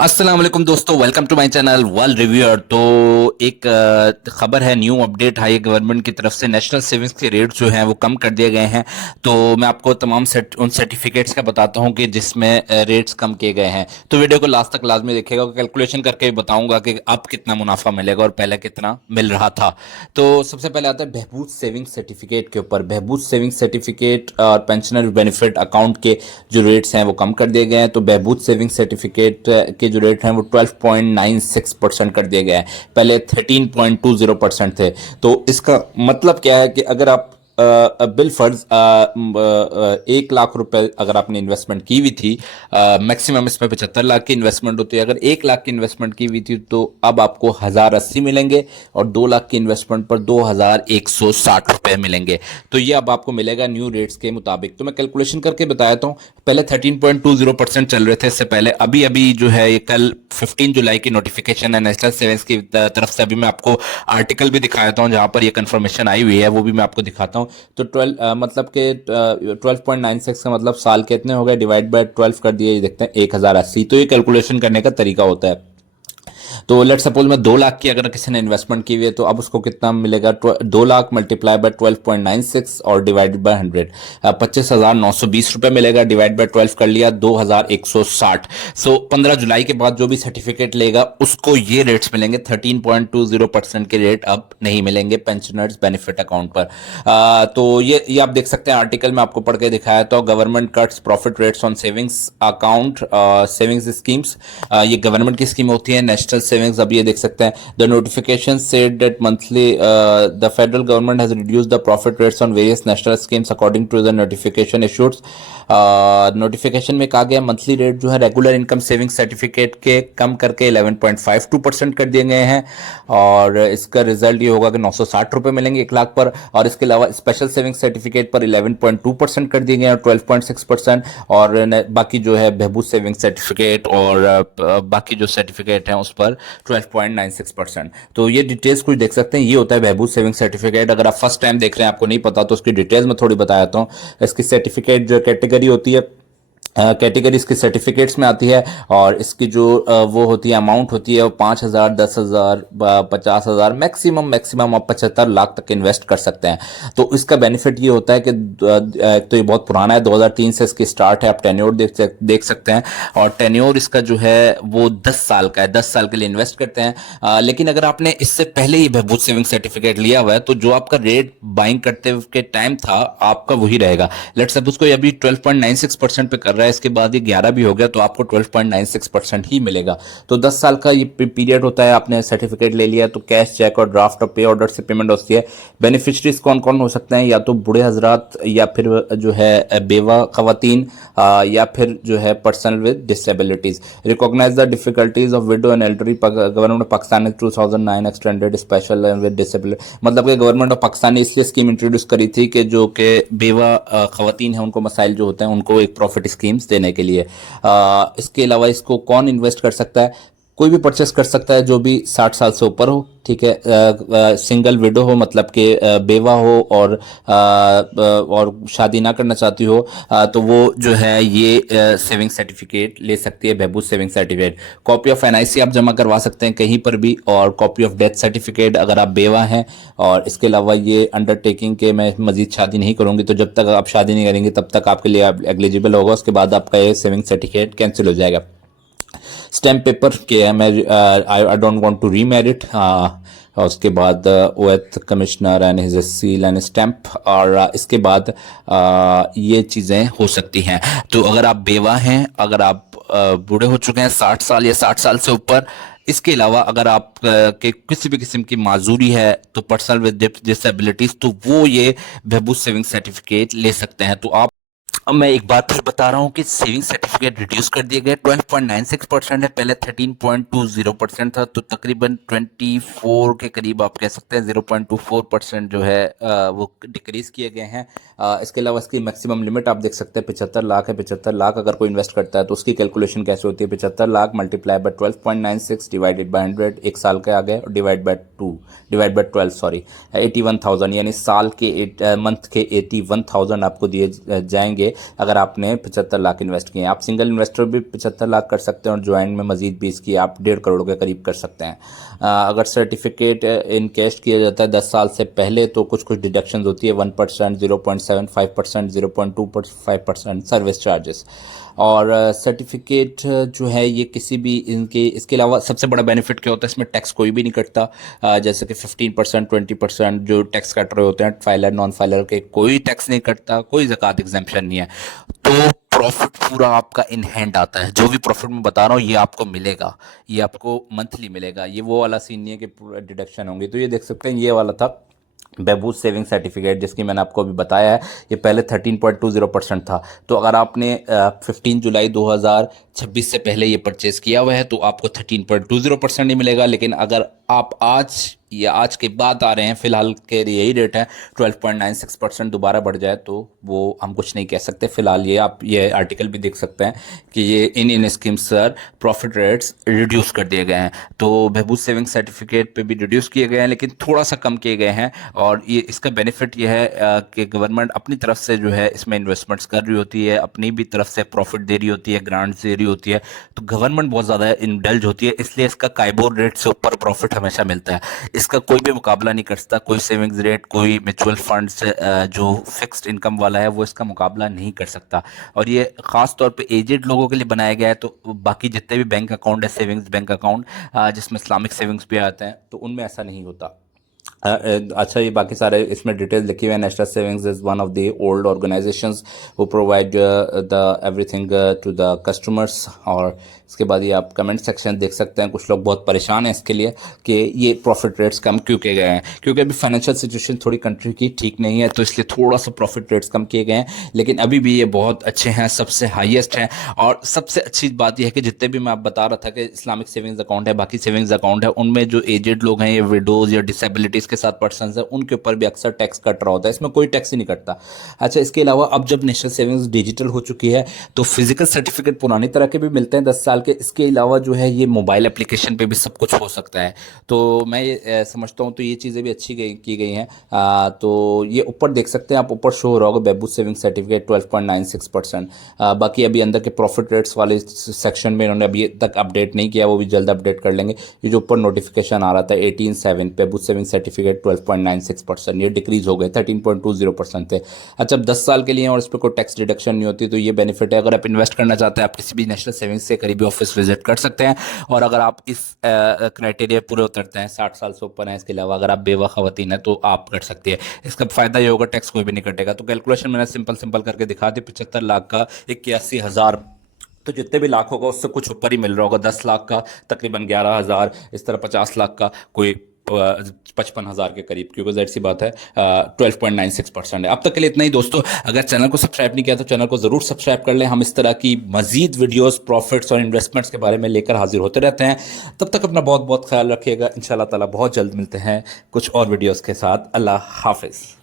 अस्सलाम वालेकुम दोस्तों, welcome to my channel world reviewer. तो एक खबर है, न्यू अपडेट आई है गवर्नमेंट की तरफ से। नेशनल सेविंग्स के रेट जो हैं वो कम कर दिए गए हैं। तो मैं आपको तमाम उन सर्टिफिकेट्स का बताता हूं कि जिसमें रेट्स कम किए गए हैं। तो वीडियो को लास्ट तक लाजमी देखिएगा, कैलकुलेशन करके बताऊंगा कि अब कितना मुनाफा मिलेगा और पहले कितना मिल रहा था। तो सबसे पहले आता है बहबूद सेविंग सर्टिफिकेट के ऊपर। बहबूद सेविंग सर्टिफिकेट और पेंशनर बेनिफिट अकाउंट के जो रेट्स हैं वो कम कर दिए गए हैं। तो बहबूद सेविंग सर्टिफिकेट के जो रेट हैं वो 12.96% कर दिए गए हैं। पहले 13.20% थे। तो इसका मतलब क्या है कि अगर आप बिल फर्ज 1 लाख रुपए अगर आपने इन्वेस्टमेंट की हुई थी, मैक्सिमम इसमें 75 लाख की इन्वेस्टमेंट होती है। अगर 1 लाख की इन्वेस्टमेंट की हुई थी तो अब आपको 1080 मिलेंगे और 2 लाख की इन्वेस्टमेंट पर 2160 रुपए मिलेंगे। तो ये अब आपको मिलेगा न्यू रेट्स के मुताबिक। तो मैं कैलकुलेशन करके बताया था। पहले 13.20% चल रहे थे इससे पहले। अभी अभी जो है ये कल 15 जुलाई की नोटिफिकेशन है नेशनल सेविंग्स की तरफ से। अभी मैं आपको आर्टिकल भी दिखाता हूँ जहां पर ये कंफर्मेशन आई हुई है, वो भी मैं आपको दिखाता हूँ। तो 12 मतलब के 12.96 का मतलब साल कितने हो गए, डिवाइड बाय 12 कर दिए, ये देखते हैं 1080। तो ये कैलकुलेशन करने का तरीका होता है। तो लेट सपोज में 2 लाख की अगर किसी ने इन्वेस्टमेंट की हुई है तो अब उसको कितना मिलेगा, 2 लाख मल्टीप्लाई बाय 12.96 और डिवाइडेड बाय 100, 25,920 रुपए मिलेगा। डिवाइड बाय 12 कर लिया, 2,160। सो 15 जुलाई के बाद जो भी सर्टिफिकेट लेगा उसको ये रेट्स मिलेंगे। 13.20% के रेट अब नहीं मिलेंगे पेंशनर्स बेनिफिट अकाउंट पर। तो ये आप देख सकते हैं, आर्टिकल में आपको पढ़ के दिखाया। तो government cuts profit rates on savings account, savings schemes. ये गवर्नमेंट की स्कीम होती है नेशनल सेविंग्स। अब ये देख सकते हैं, the notification said that monthly the federal government has reduced the profit rates on various national schemes according to the notification issued. Notification में कहा गया मंथली रेट जो है रेगुलर इनकम सेविंग सर्टिफिकेट के कम करके 11.52% कर दिए गए हैं। और इसका रिजल्ट ये होगा कि 960 रुपए मिलेंगे 1 लाख पर। और इसके अलावा स्पेशल सेविंग सर्टिफिकेट पर 11.2% कर दिए गए हैं और 12.6%। और बाकी जो है बहबूद सेविंग सर्टिफिकेट और बाकी जो सर्टिफिकेट हैं उस पर 12.96%। तो ये डिटेल्स कुछ देख सकते हैं। ये होता है बहबूद सेविंग सर्टिफिकेट। अगर आप फर्स्ट टाइम देख रहे हैं, आपको नहीं पता, तो उसकी डिटेल्स में थोड़ी बताता हूँ। इसकी सर्टिफिकेट जो कैटेगरी होती है, कैटेगरी इसकी सर्टिफिकेट्स में आती है। और इसकी जो वो होती है अमाउंट होती है वो 5,000, 10,000, 50,000, मैक्सिमम मैक्सिमम आप 75 लाख तक इन्वेस्ट कर सकते हैं। तो इसका बेनिफिट ये होता है कि तो ये बहुत पुराना है, 2003 से इसकी स्टार्ट है। आप टेन्योर देख सकते हैं। और टेन्योर इसका जो है वो 10 साल का है, 10 साल के लिए इन्वेस्ट करते हैं। लेकिन अगर आपने इससे पहले ही बहबूद सेविंग सर्टिफिकेट लिया हुआ है तो जो आपका रेट बाइंग करते के टाइम था आपका वही रहेगा। लेट्स सपोज कोई अभी 12.96% पे कर रहा है, इसके बाद ये 11 भी हो गया तो आपको 12.96% ही मिलेगा। तो 10 साल का ये पीरियड होता है। आपने सर्टिफिकेट ले लिया तो कैश, चेक और ड्राफ्ट और पे ऑर्डर से पेमेंट होती है। बेनिफिशरीज कौन कौन हो सकते हैं, या तो बूढ़े हजरात, या फिर जो है बेवा खवातीन, या फिर जो है person with disabilities. Recognise the difficulties of widow and elderly. Government of Pakistan ने 2009 एक्सटेंडेड स्पेशल विद डिसेबिलिटी, मतलब कि गवर्नमेंट ऑफ पाकिस्तान ने इसलिए स्कीम इंट्रोड्यूस करी थी कि जो कि बेवा खवातीन हैं उनको मसाइल जो होते हैं उनको एक प्रॉफिट स्कीम्स देने के लिए। इसके अलावा इसको कौन इन्वेस्ट कर सकता है, कोई भी परचेस कर सकता है जो भी 60 साल से ऊपर हो, ठीक है। सिंगल विडो हो, मतलब कि बेवा हो और शादी ना करना चाहती हो, तो वो जो है ये सेविंग सर्टिफिकेट ले सकती है, Behbood saving certificate. Copy of NIC आप जमा करवा सकते हैं कहीं पर भी, और कॉपी ऑफ डेथ सर्टिफिकेट अगर आप बेवा हैं। और इसके अलावा ये अंडरटेकिंग के मैं मजीद शादी नहीं करूंगी, तो जब तक आप शादी नहीं करेंगे तब तक आपके लिए एलिजिबल होगा। उसके बाद आपका ये सेविंग सर्टिफिकेट कैंसिल हो जाएगा। स्टैम्प पेपर के मैं I don't want to remarry. और उसके बाद oath commissioner and his seal and stamp. और इसके बाद ये चीज़ें हो सकती हैं। तो अगर आप बेवा हैं, अगर आप बूढ़े हो चुके हैं 60 साल या 60 साल से ऊपर, इसके अलावा अगर आप के किसी भी किस्म की माजूरी है, तो पर्सनल विद डिसेबिलिटीज, तो वो ये बहबूद सेविंग सर्टिफिकेट ले सकते हैं। तो आप, अब मैं एक बार फिर बता रहा हूँ कि सेविंग सर्टिफिकेट रिड्यूस कर दिए गए। 12.96% है, पहले 13.20% था। तो तकरीबन 24 के करीब आप कह सकते हैं, 0.24% जो है वो डिक्रीज किए गए हैं। इसके अलावा इसकी मैक्सिमम लिमिट आप देख सकते हैं 75 लाख है। 75 लाख अगर कोई इन्वेस्ट करता है तो उसकी कैलकुलेशन कैसे होती है, 75 lakh multiply by 12.96 divided by 100, एक साल के आ गए, और डिवाइड बाय 12 सॉरी 81,000, यानी साल के मंथ के 81,000 आपको दिए जाएंगे। अगर आपने 75 लाख इन्वेस्ट किए हैं। आप सिंगल इन्वेस्टर भी 75 लाख कर सकते हैं और ज्वाइंट में मजीद 20 की आप 1.5 करोड़ के करीब कर सकते हैं। अगर सर्टिफिकेट इन कैश किया जाता है 10 साल से पहले तो कुछ कुछ डिडक्शंस होती है 1%, 0.75%, 0.25% सर्विस चार्जेस। और सर्टिफिकेट जो है ये किसी भी इनके इसके अलावा सबसे बड़ा बेनिफिट क्या होता है, इसमें टैक्स कोई भी नहीं कटता। जैसे कि 15%, 20% जो टैक्स कट रहे होते हैं फाइलर नॉन फाइलर के, कोई टैक्स नहीं कटता, कोई ज़कात एग्जेम्पशन नहीं है। तो प्रॉफिट पूरा आपका इन हैंड आता है। जो भी प्रॉफिट मैं बता रहा हूँ ये आपको मिलेगा, ये आपको मंथली मिलेगा। ये वो वाला सीन नहीं है कि डिडक्शन होंगी। तो ये देख सकते हैं ये वाला था बेबूज सेविंग सर्टिफिकेट जिसकी मैंने आपको अभी बताया है। ये पहले 13.20% था। तो अगर आपने 15 जुलाई 2026 से पहले ये परचेज किया हुआ है तो आपको 13.20% ही मिलेगा। लेकिन अगर आप आज या आज के बाद आ रहे हैं, फिलहाल के यही रेट है, 12.96% दोबारा बढ़ जाए तो वो हम कुछ नहीं कह सकते। फिलहाल ये आप ये आर्टिकल भी देख सकते हैं कि ये इन schemes sir profit rates reduce कर दिए गए हैं। तो बहबूज सेविंग सर्टिफिकेट पे भी रिड्यूस किए गए हैं लेकिन थोड़ा सा कम किए गए हैं। और ये इसका बेनिफिट ये है कि गवर्नमेंट अपनी तरफ से जो है इसमें इन्वेस्टमेंट्स कर रही होती है, अपनी भी तरफ से प्रॉफिट दे रही होती है, ग्रांट्स दे रही होती है। तो गवर्नमेंट बहुत ज़्यादा इंडल्ज होती है, इसलिए इसका काइबोर रेट से ऊपर प्रॉफिट हमेशा मिलता है। इसका कोई भी मुकाबला नहीं कर सकता। कोई सेविंग्स रेट, कोई म्यूचुअल फंड्स जो फिक्स्ड इनकम वाला है वो इसका मुकाबला नहीं कर सकता। और ये ख़ास तौर पे एजेड लोगों के लिए बनाया गया है। तो बाकी जितने भी बैंक अकाउंट है, सेविंग्स बैंक अकाउंट जिसमें इस्लामिक सेविंग्स भी आते हैं, तो उनमें ऐसा नहीं होता। अच्छा, ये बाकी सारे इसमें डिटेल्स लिखी हुई है। National Savings is one of the old organisations वो provide the everything to the customers. और इसके बाद ये आप कमेंट सेक्शन देख सकते हैं, कुछ लोग बहुत परेशान हैं इसके लिए कि ये प्रॉफिट रेट्स कम क्यों किए गए हैं। क्योंकि अभी फाइनेंशियल सिचुएशन थोड़ी कंट्री की ठीक नहीं है, तो इसलिए थोड़ा सा प्रॉफिट रेट्स कम किए गए हैं। लेकिन अभी भी ये बहुत अच्छे हैं, सबसे हाईएस्ट हैं। और सबसे अच्छी बात यह है कि जितने भी मैं आप बता रहा था कि इस्लामिक सेविंग्स अकाउंट है, बाकी सेविंग्स अकाउंट है, उनमें जो एजेड लोग हैं, ये विडोज़ या डिसेबिलिटीज़ के साथ पर्सन है, उनके ऊपर भी अक्सर टैक्स कट रहा होता है। इसमें कोई टैक्स ही नहीं कटता। अच्छा, इसके अलावा अब जब नेशनल सेविंग्स डिजिटल हो चुकी है तो फिजिकल सर्टिफिकेट पुरानी तरह के भी मिलते हैं 10 साल के। इसके अलावा जो है ये मोबाइल एप्लीकेशन पे भी सब कुछ हो सकता है। तो मैं ये समझता हूँ तो ये चीज़ें भी अच्छी की गई हैं। तो ये ऊपर देख सकते हैं आप, ऊपर शो हो रहा होगा बेबूज सेविंग सर्टिफिकेट 12.96%। बाकी अभी अंदर के प्रॉफिट रेट्स वाले सेक्शन में इन्होंने अभी तक अपडेट नहीं किया, वो भी जल्द अपडेट कर लेंगे। ये जो ऊपर नोटिफिकेशन आ रहा था 18/7 बेबूज सेविंग सर्टिफिकेट 12.96%, ये डिक्रीज हो गए, 13.20% थे। अच्छा, अब 10 साल के लिए और इस पर कोई टैक्स डिडक्शन नहीं होती, तो ये बेनिफिट है। अगर आप इन्वेस्ट करना चाहते हैं आप किसी भी नेशनल सेविंग्स से करीबी ऑफिस विजिट कर सकते हैं। और अगर आप इस क्राइटेरिया पूरे उतरते हैं, 60 साल से ऊपर हैं, इसके अलावा अगर आप बेवा खवातीन है तो आप कर सकते हैं। इसका फायदा ये होगा टैक्स कोई भी नहीं कटेगा। तो कैलकुलेशन मैंने सिंपल करके दिखा दी। 75 लाख का 81,000, तो जितने भी लाख होगा उससे कुछ ऊपर ही मिल रहा होगा। 10 लाख का तकरीबन 11,000, इस तरह 50 लाख का कोई 55,000 के करीब, क्योंकि ज़ाहिर सी बात है 12.96% है। अब तक के लिए इतना ही दोस्तों। अगर चैनल को सब्सक्राइब नहीं किया तो चैनल को ज़रूर सब्सक्राइब कर लें। हम इस तरह की मजीद वीडियोस प्रॉफिट्स और इन्वेस्टमेंट्स के बारे में लेकर हाजिर होते रहते हैं। तब तक अपना बहुत बहुत ख्याल रखिएगा। इंशाल्लाह ताला बहुत जल्द मिलते हैं कुछ और वीडियोज़ के साथ। अल्लाह हाफिज़।